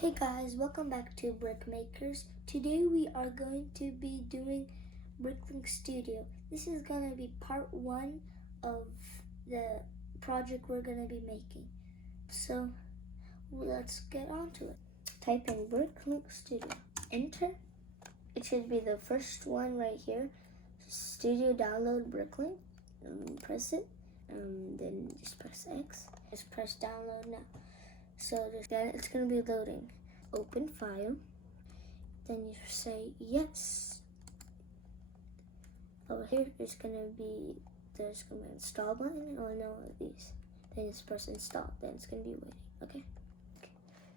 Hey guys, welcome back to Brickmakers. Today we are going to be doing Bricklink Studio. This is going to be part 1 of the project we're going to be making. So let's get on to it. Type in Bricklink Studio. Enter. It should be the first one right here. Studio download Bricklink. Press it. Then just press X. Just press download now. So then it's going to be loading. Open file. Then you say yes. Over here is going to be, there's going to be an install button. Oh no, these. Then just press install. Then it's going to be waiting. Okay.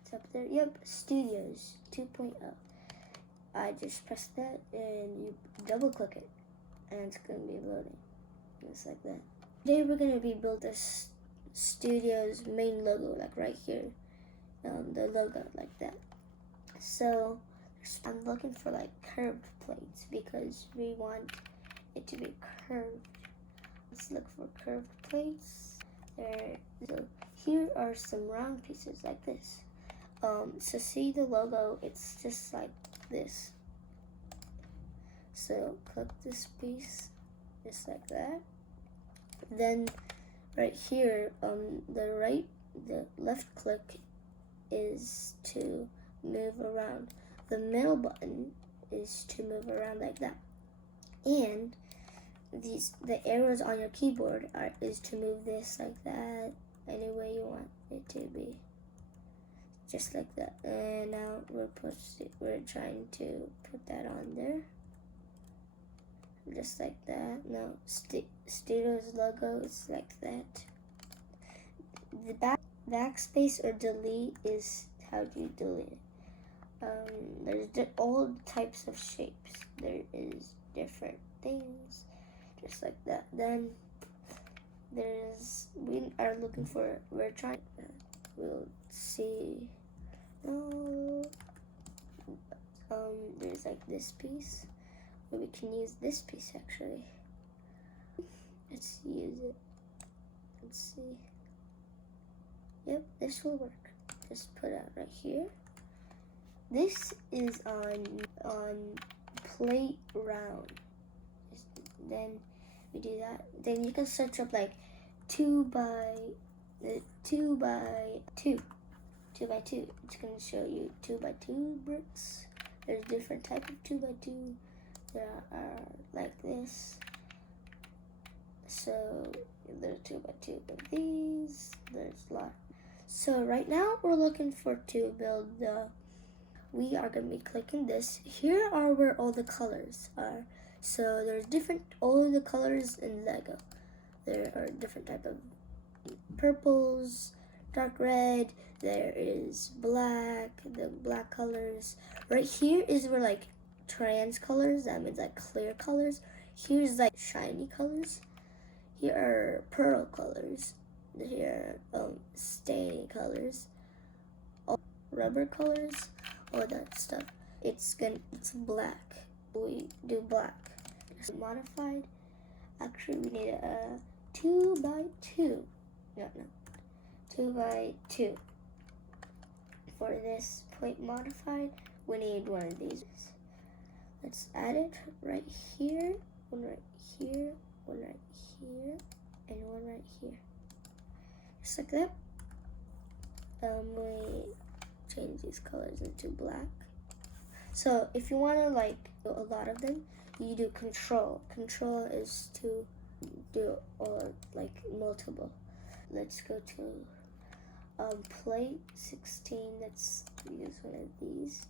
It's up there. Yep, Studios 2.0. I just press that and you double click it. And it's going to be loading. Just like that. Today we're going to be build this Studio's main logo, like right here. The logo like that. So I'm looking for like curved plates because we want it to be curved. Let's look for curved plates. So here are some round pieces like this. So see the logo, it's just like this. So click this piece, just like that. Then right here, the left click is to move around. The middle button is to move around like that. And the arrows on your keyboard is to move this like that, any way you want it to be. Just like that. And now we're trying to put that on there. Just like that. Now Studio's logo is like that. The backspace or delete is how you delete it. There's all types of shapes. There is different things, just like that. Then we are looking for, we'll see. There's like this piece. We can use this piece actually. Let's use it. Let's see. Yep, this will work. Just put it right here. This is on plate round. Then we do that. Then you can search up like 2 by 2 by 2. 2 by 2. It's gonna show you 2 by 2 bricks. There's different type of 2 by 2. There are like this. So there's 2 by 2 of these. There's a lot. So right now we're looking for to build we are going to be clicking this. Here are where all the colors are. So there's all the colors in Lego. There are different type of purples, dark red, there is black, the black colors. Right here is where like trans colors, that means like clear colors. Here's like shiny colors. Here are pearl colors. Here are stainy colors, rubber colors, all that stuff. It's black. We do black. It's modified. Actually, we need a 2 by 2. No. 2 by 2. For this plate modified, we need one of these. Let's add it right here, one right here, one right here, and one right here. Just like that. We change these colors into black. So if you want to like do a lot of them, you do control. Control is to do like multiple. Let's go to plate 16. Let's use one of these.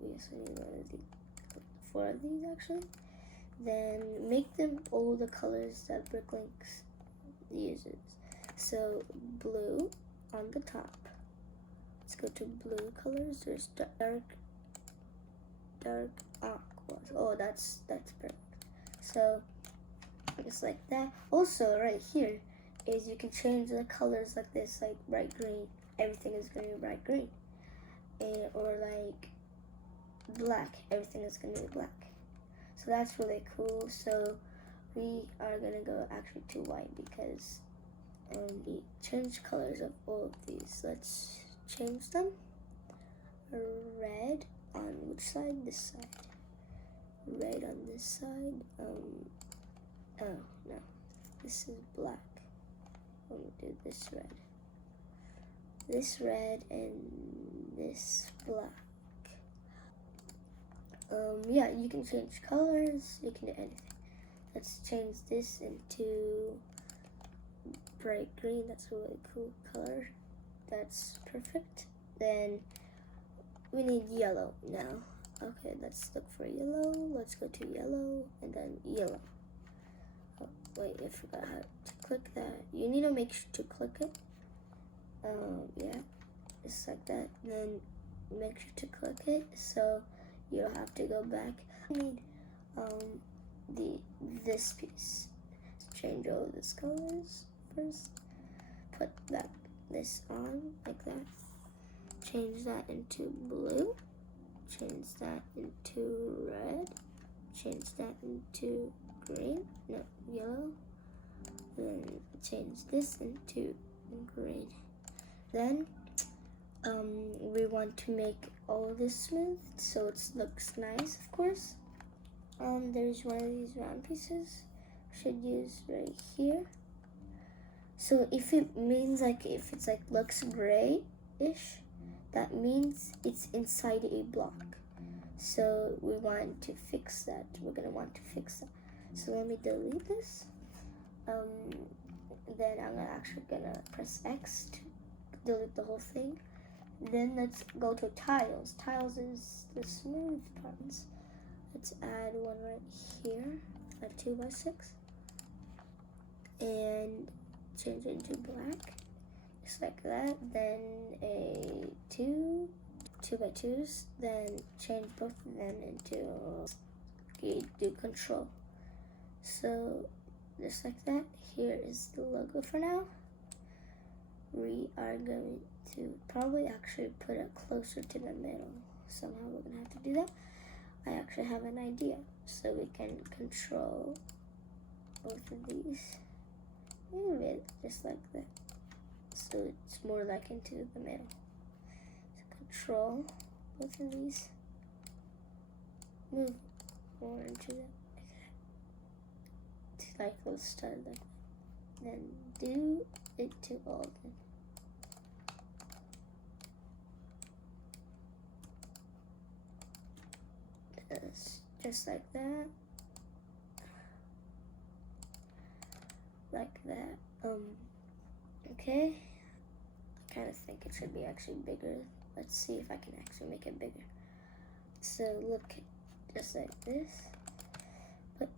We also need one of these, 4 of these actually. Then make them all the colors that Bricklink uses. So blue on the top. Let's go to blue colors. There's dark aqua. Oh, that's perfect. So just like that. Also, right here is you can change the colors like this, like bright green. Everything is going to be bright green, or like black. Everything is going to be black. So that's really cool. So we are going to go actually to white because we change colors of all of these. Let's change them. Red on which side? This side. Red on this side. Oh no, this is black. Let me do this red. This red and this black. Yeah, you can change colors. You can do anything. Let's change this into bright green. That's a really cool color. That's perfect. Then we need yellow now. Okay, let's look for yellow. Let's go to yellow and then yellow. Oh, wait, I forgot how to click that. You need to make sure to click it. Yeah, just like that. Then make sure to click it so you don't have to go back. I need this piece. Let's change all these colors first. Put this on like that. Change that into blue. Change that into red. Change that into green. No, yellow. Then change this into green. Then we want to make all this smooth so it looks nice, of course. There's one of these round pieces. Should use right here. So if it means like if it's like looks gray-ish, that means it's inside a block. So we want to fix that. We're gonna want to fix that. So let me delete this. Then I'm actually gonna press X to delete the whole thing. Then let's go to tiles. Tiles is the smooth parts. Let's add one right here, a 2x6, and change it into black, just like that. Then a 2x2s. Then change both of them into do control. So just like that. Here is the logo for now. We are going to probably actually put it closer to the middle. Somehow we're gonna have to do that. I actually have an idea. So we can control both of these. Move it just like that. So it's more like into the middle. So control both of these. Move more into that. Like those start like that. Then do it to all of them. Just like that. Like that. Okay. I kind of think it should be actually bigger. Let's see if I can actually make it bigger. So look, just like this. Put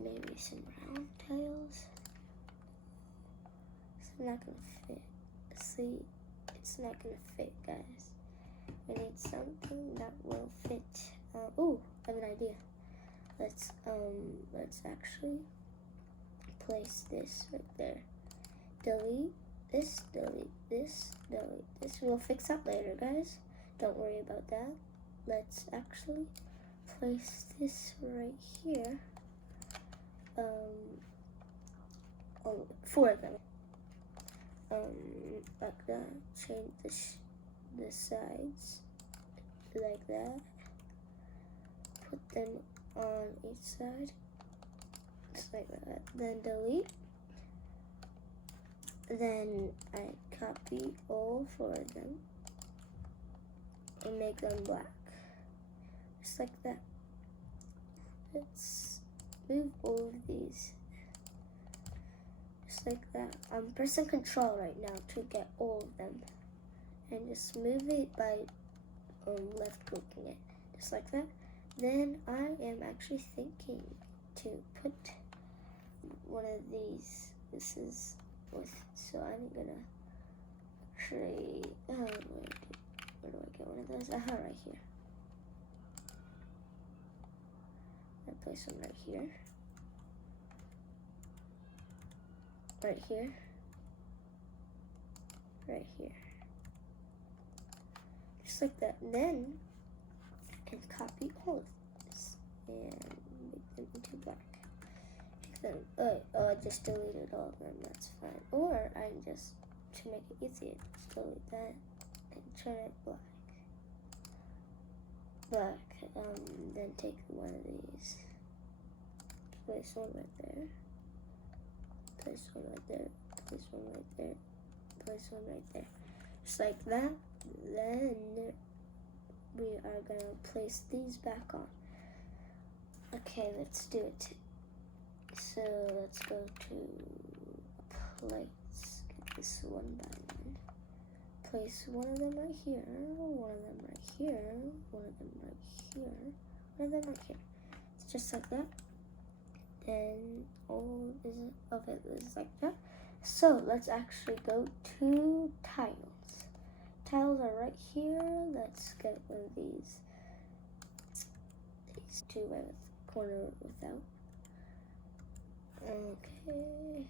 maybe some round tiles. It's not gonna fit. See, it's not gonna fit, guys. We need something that will fit. Oh, I have an idea. Let's actually place this right there. Delete this, delete this, delete this. We'll fix that later, guys. Don't worry about that. Let's actually place this right here. Four of them. Like that. Change the sides like that. Put them on each side, just like that. Then delete. Then I copy all four of them and make them black, just like that. Let's move all of these, just like that. I'm pressing Control right now to get all of them, and just move it by left clicking it, just like that. Then I am actually thinking to put one of these. This is with, so I'm gonna actually, where do I get one of those? I have right here. I place one right here. Right here. Right here. Just like that. Then I can copy all of this and make them into black. I just deleted all of them, that's fine. Or I just, to make it easier, just delete that and turn it black. Then take one of these, place one right there, place one right there, place one right there, place one right there, just like that. Then we are gonna place these back on. Okay, let's do it. So let's go to plates, get this one by one. Place one of them right here, one of them right here, one of them right here, one of them right here. It's just like that. Then it's like that. So let's actually go to tiles. Tiles are right here. Let's get one of these. These two right with corner without. Okay.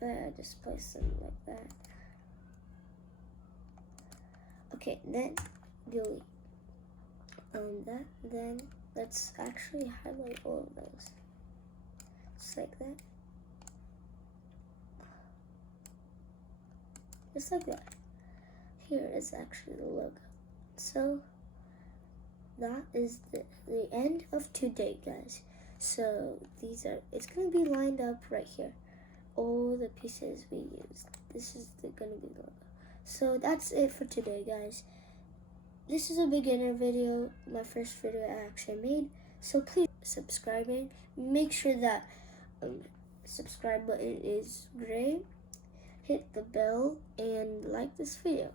That, just place them like that. Okay, then delete that. Then let's actually highlight all of those, just like that, just like that. Here is actually the logo. So that is the end of today, guys. So it's gonna be lined up right here. All the pieces we used. This is gonna be the logo. So that's it for today, guys. This is a beginner video, my first video I actually made. So please subscribing. Make sure that subscribe button is gray. Hit the bell and like this video.